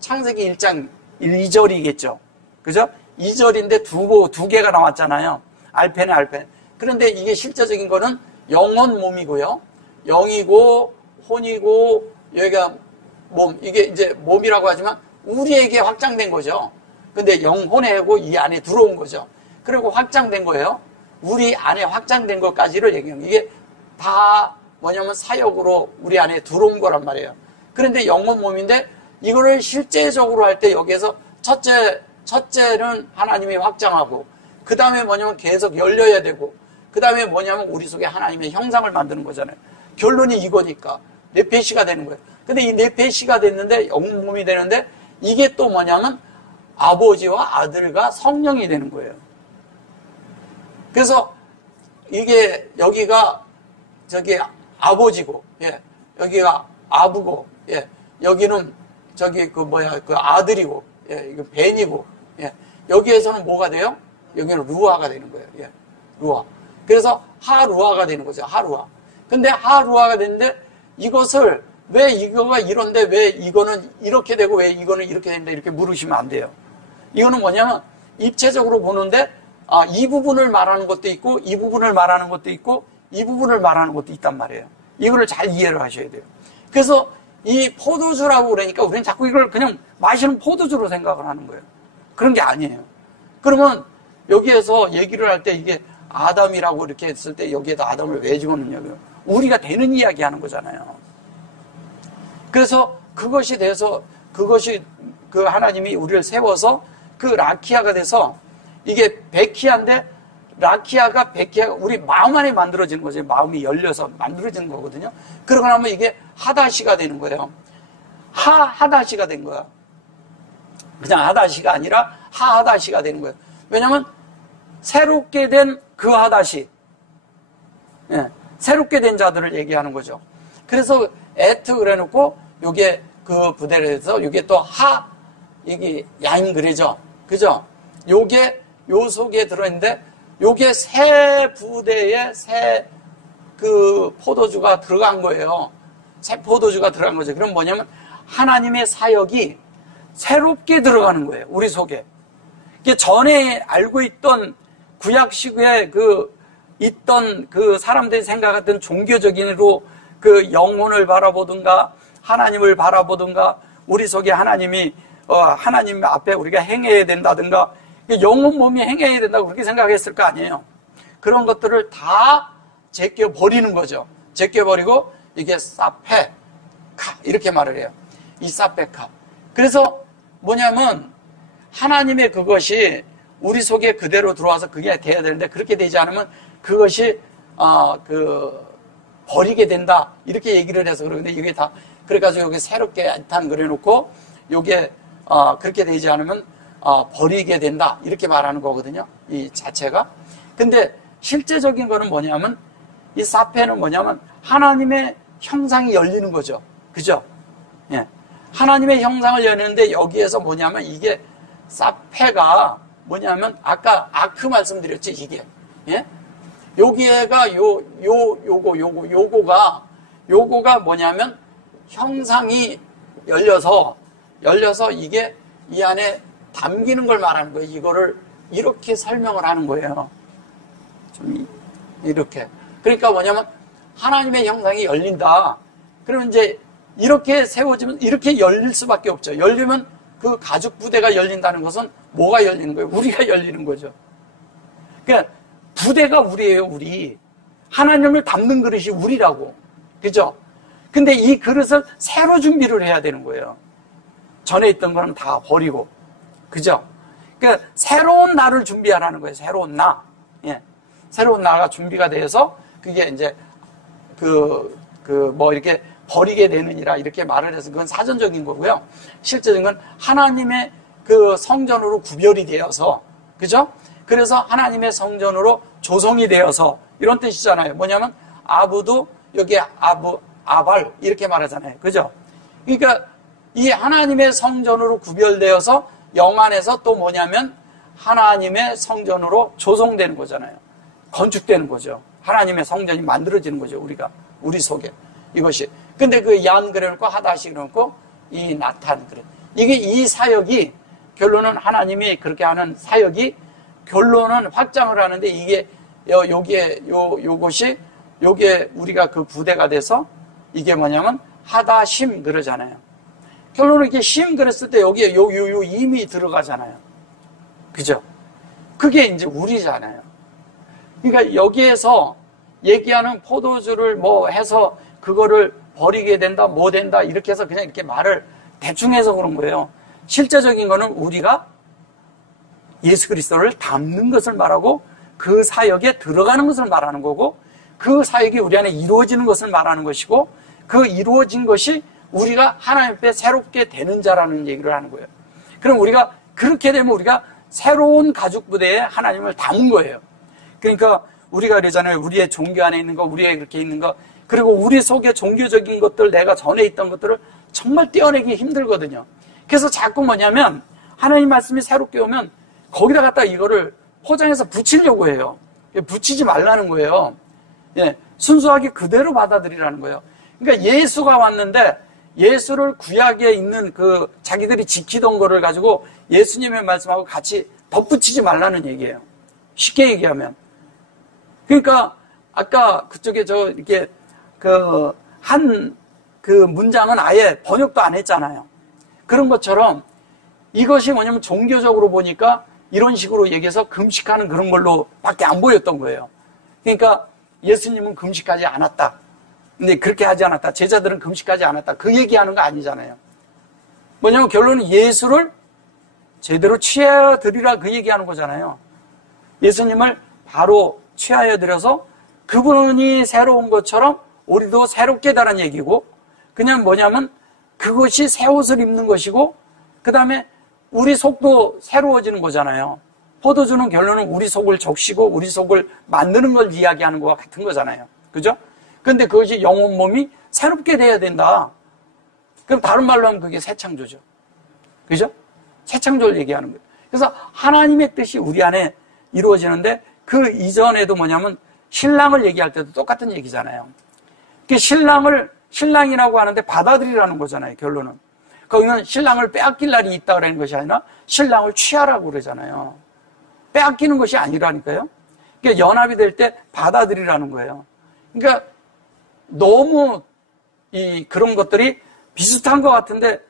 창세기 1장 2절이겠죠. 그죠? 2절인데 두 개가 나왔잖아요. 알펜에 알펜. 그런데 이게 실제적인 거는 영혼 몸이고요. 영이고 혼이고 여기가 몸. 이게 이제 몸이라고 하지만 우리에게 확장된 거죠. 근데 영혼하고 이 안에 들어온 거죠. 그리고 확장된 거예요. 우리 안에 확장된 것까지를 얘기해요. 이게 다 뭐냐면 사역으로 우리 안에 들어온 거란 말이에요. 그런데 영혼 몸인데 이거를 실제적으로 할 때 여기에서 첫째는 하나님이 확장하고 그 다음에 뭐냐면 계속 열려야 되고 그 다음에 뭐냐면 우리 속에 하나님의 형상을 만드는 거잖아요. 결론이 이거니까 네페시가 되는 거예요. 근데 이 네페시가 됐는데 영혼 몸이 되는데 이게 또 뭐냐면 아버지와 아들과 성령이 되는 거예요. 그래서 이게 여기가 저기 아버지고, 예, 여기가 아부고, 예, 여기는 저기 그 아들이고, 예, 이거 벤이고, 예, 여기에서는 뭐가 돼요? 여기는 루아가 되는 거예요. 예, 루아. 그래서 하루아가 되는 거죠. 하루아. 근데 하루아가 되는데 이것을 왜 이거가 이런데 왜 이거는 이렇게 되고 왜 이거는 이렇게 된다 이렇게 물으시면 안 돼요. 이거는 뭐냐면 입체적으로 보는데 이 부분을 말하는 것도 있고 이 부분을 말하는 것도 있고 이 부분을 말하는 것도 있단 말이에요. 이거를 잘 이해를 하셔야 돼요. 그래서 이 포도주라고 그러니까 우리는 자꾸 이걸 그냥 마시는 포도주로 생각을 하는 거예요. 그런 게 아니에요. 그러면 여기에서 얘기를 할 때 이게 아담이라고 이렇게 했을 때 여기에다 아담을 왜 집어넣냐고요. 우리가 되는 이야기 하는 거잖아요. 그래서 그것이 돼서 그것이 그 하나님이 우리를 세워서 그 라키아가 돼서 이게 베키아인데 라키아가 베키아가 우리 마음 안에 만들어지는 거죠. 마음이 열려서 만들어지는 거거든요. 그러고 나면 이게 하다시가 되는 거예요. 하다시가 된 거야. 그냥 하다시가 아니라 하다시가 되는 거예요. 왜냐하면 새롭게 된 그 하다시, 예, 새롭게 된 자들을 얘기하는 거죠. 그래서 에트 그래놓고 요게 그 부대를 해서 요게 또 이게 야인 그래죠. 그죠? 요게 요 속에 들어있는데 요게 새 부대에 새 그 포도주가 들어간 거예요. 새 포도주가 들어간 거죠. 그럼 뭐냐면 하나님의 사역이 새롭게 들어가는 거예요. 우리 속에. 이게 전에 알고 있던 구약시구에 있던 그 사람들이 생각했던 종교적인으로 그 영혼을 바라보든가 하나님을 바라보든가 우리 속에 하나님이 하나님 앞에 우리가 행해야 된다든가 영혼 몸이 행해야 된다고 그렇게 생각했을 거 아니에요. 그런 것들을 다 제껴버리는 거죠. 제껴버리고 이게 사페카 이렇게 말을 해요. 이 사페카. 그래서 뭐냐면 하나님의 그것이 우리 속에 그대로 들어와서 그게 돼야 되는데 그렇게 되지 않으면 그것이 버리게 된다 이렇게 얘기를 해서 그러는데 이게 다 그래가지고 여기 새롭게 일단 그려놓고 요게 그렇게 되지 않으면 버리게 된다 이렇게 말하는 거거든요. 이 자체가. 근데 실제적인 거는 뭐냐면 이 사페는 뭐냐면 하나님의 형상이 열리는 거죠. 그죠? 예. 하나님의 형상을 열리는데 여기에서 뭐냐면 이게 사페가 뭐냐면 아까 아크 말씀드렸지 이게. 예? 여기에가 요거가 뭐냐면 형상이 열려서 이게 이 안에 담기는 걸 말하는 거예요. 이거를 이렇게 설명을 하는 거예요. 좀 이렇게. 그러니까 뭐냐면 하나님의 형상이 열린다. 그러면 이제 이렇게 세워지면 이렇게 열릴 수밖에 없죠. 열리면 그 가죽 부대가 열린다는 것은 뭐가 열리는 거예요? 우리가 열리는 거죠. 그러니까 부대가 우리예요, 우리. 하나님을 담는 그릇이 우리라고. 그죠? 근데 이 그릇을 새로 준비를 해야 되는 거예요. 전에 있던 거는 다 버리고. 그죠? 그러니까 새로운 나를 준비하라는 거예요. 새로운 나. 예. 새로운 나가 준비가 돼서 그게 이제 뭐 이렇게 버리게 되느니라 이렇게 말을 해서 그건 사전적인 거고요. 실제적인 건 하나님의 그 성전으로 구별이 되어서, 그죠? 그래서 하나님의 성전으로 조성이 되어서 이런 뜻이잖아요. 뭐냐면 아부도 여기 아발 이렇게 말하잖아요. 그죠? 그러니까 이 하나님의 성전으로 구별되어서 영 안에서 또 뭐냐면 하나님의 성전으로 조성되는 거잖아요. 건축되는 거죠. 하나님의 성전이 만들어지는 거죠. 우리 속에 이것이. 근데 그 얀 그래놓고 하다시 그래놓고 이 나탄 그래. 이게 이 사역이 결론은 하나님이 그렇게 하는 사역이 결론은 확장을 하는데 이게 요것이 요게 우리가 그 부대가 돼서 이게 뭐냐면 하다심 그러잖아요. 결론은 이렇게 심 그랬을 때 여기에 요 임이 들어가잖아요. 그죠? 그게 이제 우리잖아요. 그러니까 여기에서 얘기하는 포도주를 뭐 해서 그거를 버리게 된다, 뭐 된다, 이렇게 해서 그냥 이렇게 말을 대충 해서 그런 거예요. 실제적인 거는 우리가 예수 그리스도를 담는 것을 말하고 그 사역에 들어가는 것을 말하는 거고 그 사역이 우리 안에 이루어지는 것을 말하는 것이고 그 이루어진 것이 우리가 하나님 앞에 새롭게 되는 자라는 얘기를 하는 거예요. 그럼 우리가 그렇게 되면 우리가 새로운 가죽 부대에 하나님을 담은 거예요. 그러니까 우리가 그러잖아요. 우리의 종교 안에 있는 거, 우리의 그렇게 있는 거, 그리고 우리 속에 종교적인 것들, 내가 전에 있던 것들을 정말 떼어내기 힘들거든요. 그래서 자꾸 뭐냐면 하나님 말씀이 새롭게 오면 거기다 갖다 이거를 포장해서 붙이려고 해요. 붙이지 말라는 거예요. 예, 순수하게 그대로 받아들이라는 거예요. 그러니까 예수가 왔는데 예수를 구약에 있는 그 자기들이 지키던 거를 가지고 예수님의 말씀하고 같이 덧붙이지 말라는 얘기예요. 쉽게 얘기하면. 그러니까 아까 그쪽에 이렇게 그 문장은 아예 번역도 안 했잖아요. 그런 것처럼 이것이 뭐냐면 종교적으로 보니까 이런 식으로 얘기해서 금식하는 그런 걸로 밖에 안 보였던 거예요. 그러니까 예수님은 금식하지 않았다. 근데 그렇게 하지 않았다. 제자들은 금식하지 않았다. 그 얘기하는 거 아니잖아요. 뭐냐면 결론은 예수를 제대로 취하여 드리라 그 얘기하는 거잖아요. 예수님을 바로 취하여 드려서 그분이 새로운 것처럼 우리도 새롭게 다란 얘기고 그냥 뭐냐면 그것이 새 옷을 입는 것이고 그 다음에 우리 속도 새로워지는 거잖아요. 포도주는 결론은 우리 속을 적시고 우리 속을 만드는 걸 이야기하는 것과 같은 거잖아요. 그죠? 근데 그것이 영혼 몸이 새롭게 돼야 된다. 그럼 다른 말로 하면 그게 새 창조죠. 그죠? 새 창조를 얘기하는 거예요. 그래서 하나님의 뜻이 우리 안에 이루어지는데 그 이전에도 뭐냐면 신랑을 얘기할 때도 똑같은 얘기잖아요. 신랑이라고 하는데 받아들이라는 거잖아요, 결론은. 거기는 신랑을 빼앗길 날이 있다 그러는 것이 아니라 신랑을 취하라고 그러잖아요. 빼앗기는 것이 아니라니까요. 그러니까 연합이 될 때 받아들이라는 거예요. 그러니까 너무 그런 것들이 비슷한 것 같은데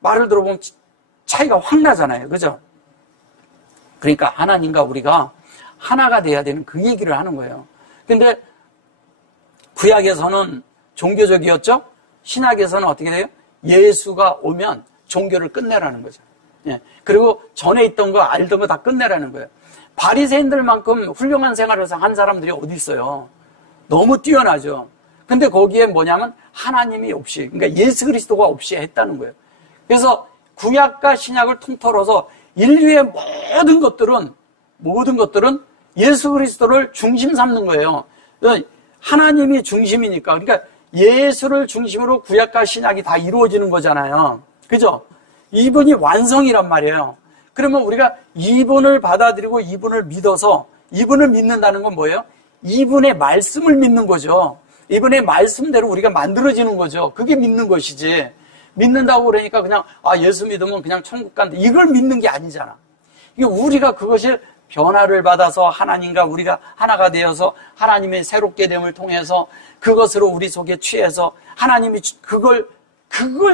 말을 들어보면 차이가 확 나잖아요. 그죠? 그러니까 하나님과 우리가 하나가 돼야 되는 그 얘기를 하는 거예요. 근데 구약에서는 종교적이었죠? 신약에서는 어떻게 돼요? 예수가 오면 종교를 끝내라는 거죠. 예. 그리고 전에 있던 거, 알던 거 다 끝내라는 거예요. 바리새인들만큼 훌륭한 생활을 한 사람들이 어디 있어요? 너무 뛰어나죠. 근데 거기에 뭐냐면 하나님이 없이, 그러니까 예수 그리스도가 없이 했다는 거예요. 그래서 구약과 신약을 통틀어서 인류의 모든 것들은 예수 그리스도를 중심 삼는 거예요. 하나님이 중심이니까. 그러니까 예수를 중심으로 구약과 신약이 다 이루어지는 거잖아요. 그죠? 이분이 완성이란 말이에요. 그러면 우리가 이분을 받아들이고 이분을 믿어서 이분을 믿는다는 건 뭐예요? 이분의 말씀을 믿는 거죠. 이분의 말씀대로 우리가 만들어지는 거죠. 그게 믿는 것이지. 믿는다고 그러니까 그냥 예수 믿으면 그냥 천국 간다. 이걸 믿는 게 아니잖아. 이게 우리가 그것을 변화를 받아서 하나님과 우리가 하나가 되어서 하나님의 새롭게 됨을 통해서 그것으로 우리 속에 취해서 하나님이 그걸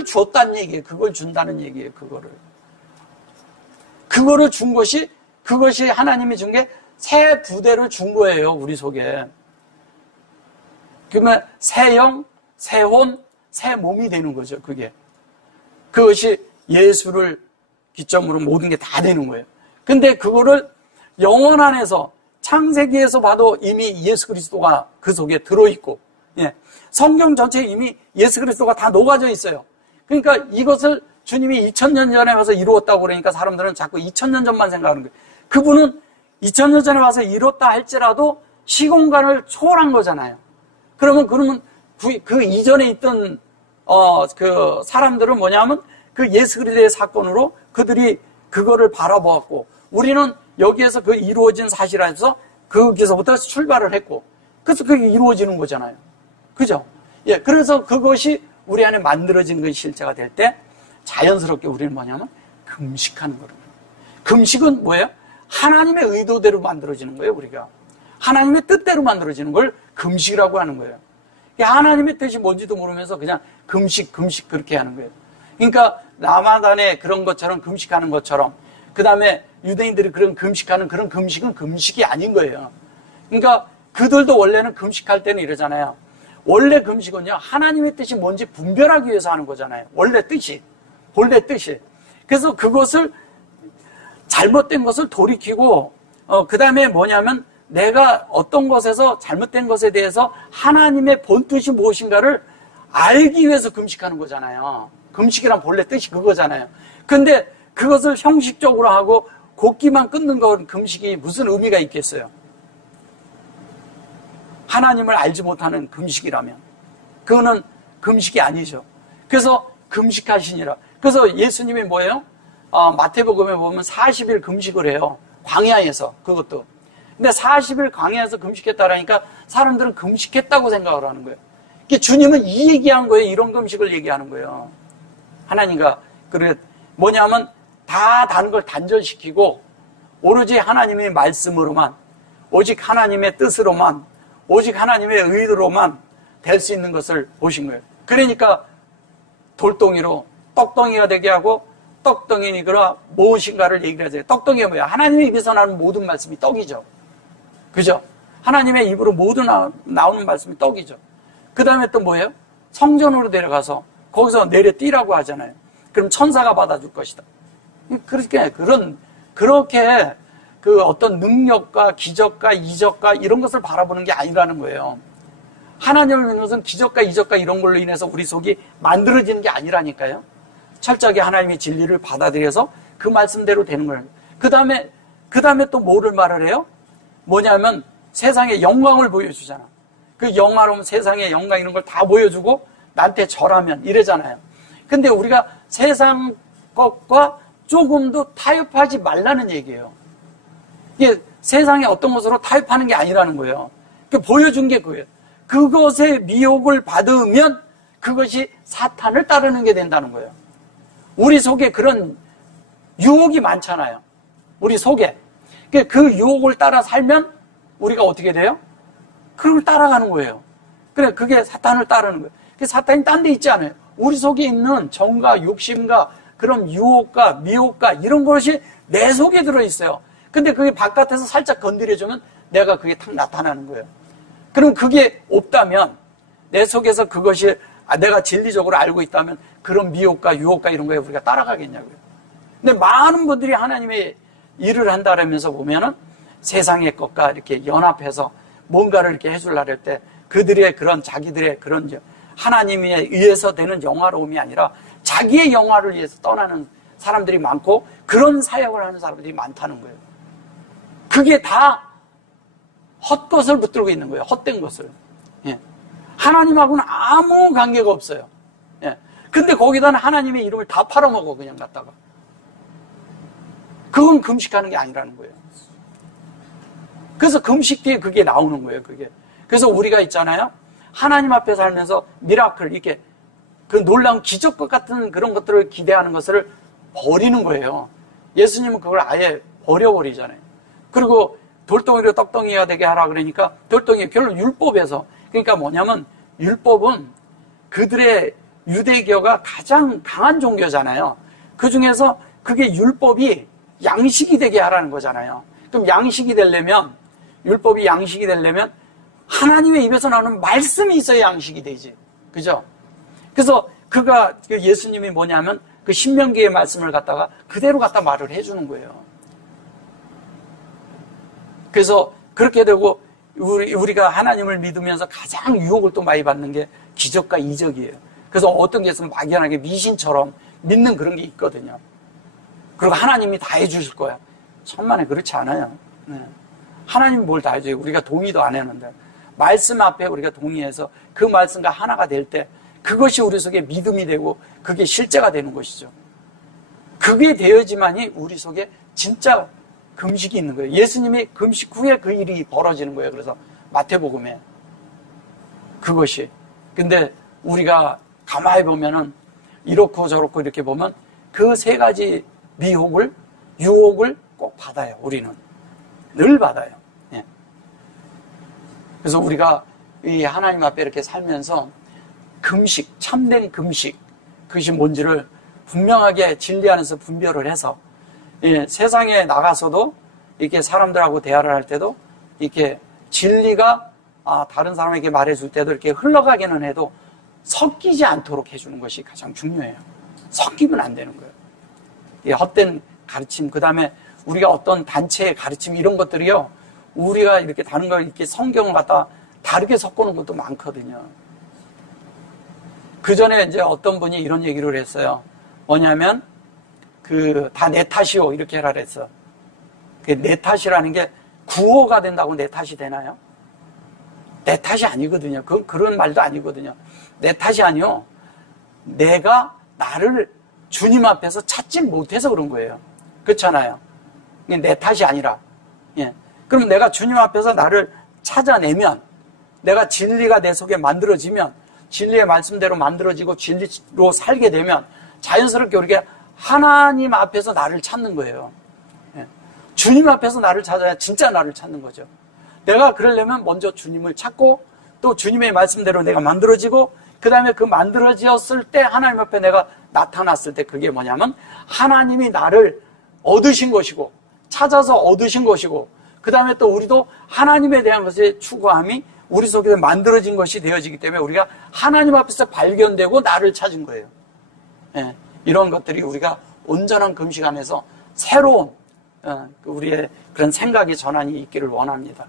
줬다는 얘기예요. 그걸 준다는 얘기예요. 그거를 준 것이 그것이 하나님이 준 게 새 부대를 준 거예요. 우리 속에. 그러면 새 영, 새 혼, 새 몸이 되는 거죠. 그것이 예수를 기점으로 모든 게 다 되는 거예요. 근데 그거를 영원 안에서 창세기에서 봐도 이미 예수 그리스도가 그 속에 들어있고, 예. 성경 전체에 이미 예수 그리스도가 다 녹아져 있어요. 그러니까 이것을 주님이 2000년 전에 와서 이루었다고 그러니까 사람들은 자꾸 2000년 전만 생각하는 거예요. 그분은 2000년 전에 와서 이뤘다 할지라도 시공간을 초월한 거잖아요. 그러면 그 이전에 있던 그 사람들은 뭐냐면 그 예수 그리스도의 사건으로 그들이 그거를 바라보았고, 우리는 여기에서 그 이루어진 사실 안에서 거기서부터 출발을 했고, 그래서 그게 이루어지는 거잖아요. 그죠? 예, 그래서 그것이 우리 안에 만들어진 것이 실제가 될 때 자연스럽게 우리는 뭐냐면 금식하는 거예요. 금식은 뭐예요? 하나님의 의도대로 만들어지는 거예요, 우리가. 하나님의 뜻대로 만들어지는 걸 금식이라고 하는 거예요. 하나님의 뜻이 뭔지도 모르면서 그냥 금식 그렇게 하는 거예요. 그러니까 라마단에 그런 것처럼 금식하는 것처럼, 그 다음에 유대인들이 그런 금식하는 그런 금식은 금식이 아닌 거예요. 그러니까 그들도 원래는 금식할 때는 이러잖아요. 원래 금식은요, 하나님의 뜻이 뭔지 분별하기 위해서 하는 거잖아요. 원래 뜻이. 그래서 그것을, 잘못된 것을 돌이키고, 그 다음에 뭐냐면 내가 어떤 것에서 잘못된 것에 대해서 하나님의 본뜻이 무엇인가를 알기 위해서 금식하는 거잖아요. 금식이란 본래 뜻이 그거잖아요. 근데 그것을 형식적으로 하고 곱기만 끊는 건 금식이 무슨 의미가 있겠어요? 하나님을 알지 못하는 금식이라면 그거는 금식이 아니죠. 그래서 금식하시니라. 그래서 예수님이 뭐예요? 마태복음에 보면 40일 금식을 해요. 광야에서. 그것도. 근데 40일 광야에서 금식했다라니까 사람들은 금식했다고 생각을 하는 거예요. 주님은 이 얘기한 거예요. 이런 금식을 얘기하는 거예요. 하나님과 그래 뭐냐면 다 다른 걸 단절시키고 오로지 하나님의 말씀으로만, 오직 하나님의 뜻으로만, 오직 하나님의 의도로만 될 수 있는 것을 보신 거예요. 그러니까 돌덩이로 떡덩이가 되게 하고, 떡덩이니까 무엇인가를 얘기를 하세요. 떡덩이가 뭐야? 하나님의 입에서 나오는 모든 말씀이 떡이죠. 그죠? 하나님의 입으로 모든 나오는 말씀이 떡이죠. 그 다음에 또 뭐예요? 성전으로 내려가서 거기서 내려 뛰라고 하잖아요. 그럼 천사가 받아줄 것이다. 그렇게 그 어떤 능력과 기적과 이적과 이런 것을 바라보는 게 아니라는 거예요. 하나님을 믿는 것은 기적과 이적과 이런 걸로 인해서 우리 속이 만들어지는 게 아니라니까요. 철저하게 하나님의 진리를 받아들여서 그 말씀대로 되는 거예요. 그 다음에 또 뭐를 말을 해요? 뭐냐면 세상의 영광을 보여주잖아. 그 영화로운 세상의 영광 이런 걸 다 보여주고 나한테 절하면 이러잖아요. 근데 우리가 세상 것과 조금도 타협하지 말라는 얘기예요. 이게 세상의 어떤 것으로 타협하는 게 아니라는 거예요. 보여준 게 그거예요. 그것의 미혹을 받으면 그것이 사탄을 따르는 게 된다는 거예요. 우리 속에 그런 유혹이 많잖아요. 우리 속에. 그 유혹을 따라 살면 우리가 어떻게 돼요? 그걸 따라가는 거예요. 그래, 그게 사탄을 따르는 거예요. 사탄이 딴 데 있지 않아요. 우리 속에 있는 정과 욕심과 그런 유혹과 미혹과 이런 것이 내 속에 들어있어요. 근데 그게 바깥에서 살짝 건드려주면 내가 그게 탁 나타나는 거예요. 그럼 그게 없다면 내 속에서 그것이 내가 진리적으로 알고 있다면 그런 미혹과 유혹과 이런 거에 우리가 따라가겠냐고요. 근데 많은 분들이 하나님의 일을 한다라면서 보면은 세상의 것과 이렇게 연합해서 뭔가를 이렇게 해주려고 할 때 그들의 그런 자기들의 그런 하나님에 의해서 되는 영화로움이 아니라 자기의 영화를 위해서 떠나는 사람들이 많고 그런 사역을 하는 사람들이 많다는 거예요. 그게 다 헛것을 붙들고 있는 거예요. 헛된 것을. 예. 하나님하고는 아무 관계가 없어요. 예. 근데 거기다는 하나님의 이름을 다 팔아먹어 그냥 갖다가. 그건 금식하는 게 아니라는 거예요. 그래서 금식 뒤에 그게 나오는 거예요. 그게. 그래서 우리가 있잖아요. 하나님 앞에 살면서 미라클 이렇게 그 놀라운 기적것 같은 그런 것들을 기대하는 것을 버리는 거예요. 예수님은 그걸 아예 버려버리잖아요. 그리고 돌덩이로 떡덩이가 되게 하라 그러니까 돌덩이 결론 율법에서, 그러니까 뭐냐면 율법은 그들의 유대교가 가장 강한 종교잖아요. 그 중에서 그게 율법이 양식이 되게 하라는 거잖아요. 그럼 양식이 되려면, 율법이 양식이 되려면 하나님의 입에서 나오는 말씀이 있어야 양식이 되지. 그죠? 그래서 예수님이 뭐냐면 그 신명기의 말씀을 갖다가 그대로 갖다 말을 해주는 거예요. 그래서 그렇게 되고 우리가 하나님을 믿으면서 가장 유혹을 또 많이 받는 게 기적과 이적이에요. 그래서 어떤 게 있으면 막연하게 미신처럼 믿는 그런 게 있거든요. 그리고 하나님이 다 해주실 거야. 천만에 그렇지 않아요. 네. 하나님이 뭘 다 해줘요. 우리가 동의도 안 했는데. 말씀 앞에 우리가 동의해서 그 말씀과 하나가 될 때 그것이 우리 속에 믿음이 되고 그게 실제가 되는 것이죠. 그게 되어야지만이 우리 속에 진짜 금식이 있는 거예요. 예수님이 금식 후에 그 일이 벌어지는 거예요. 그래서 마태복음에 그것이. 근데 우리가 가만히 보면은 이렇고 저렇고 이렇게 보면 그 세 가지 유혹을 꼭 받아요. 우리는 늘 받아요. 예. 그래서 우리가 이 하나님 앞에 이렇게 살면서 금식, 참된 금식, 그것이 뭔지를 분명하게 진리 안에서 분별을 해서 세상에 나가서도 이렇게 사람들하고 대화를 할 때도 이렇게 진리가 다른 사람에게 말해줄 때도 이렇게 흘러가기는 해도 섞이지 않도록 해주는 것이 가장 중요해요. 섞이면 안 되는 거예요. 이 헛된 가르침, 그 다음에 우리가 어떤 단체의 가르침 이런 것들이요, 우리가 이렇게 다른 걸 이렇게 성경을 갖다 다르게 섞어놓은 것도 많거든요. 그 전에 이제 어떤 분이 이런 얘기를 했어요. 뭐냐면 다 내 탓이요 이렇게 해라 그랬어. 내 탓이라는 게 구호가 된다고 내 탓이 되나요? 내 탓이 아니거든요. 그런 말도 아니거든요. 내 탓이 아니요. 내가 나를 주님 앞에서 찾지 못해서 그런 거예요. 그렇잖아요. 내 탓이 아니라. 예. 그럼 내가 주님 앞에서 나를 찾아내면, 내가 진리가 내 속에 만들어지면, 진리의 말씀대로 만들어지고 진리로 살게 되면 자연스럽게 우리가 하나님 앞에서 나를 찾는 거예요. 예. 주님 앞에서 나를 찾아야 진짜 나를 찾는 거죠. 내가 그러려면 먼저 주님을 찾고 또 주님의 말씀대로 내가 만들어지고 그 다음에 그 만들어졌을 때 하나님 앞에 내가 나타났을 때 그게 뭐냐면 하나님이 나를 얻으신 것이고 찾아서 얻으신 것이고 그 다음에 또 우리도 하나님에 대한 것의 추구함이 우리 속에 만들어진 것이 되어지기 때문에 우리가 하나님 앞에서 발견되고 나를 찾은 거예요. 예, 이런 것들이 우리가 온전한 금식 안에서 새로운 우리의 그런 생각의 전환이 있기를 원합니다.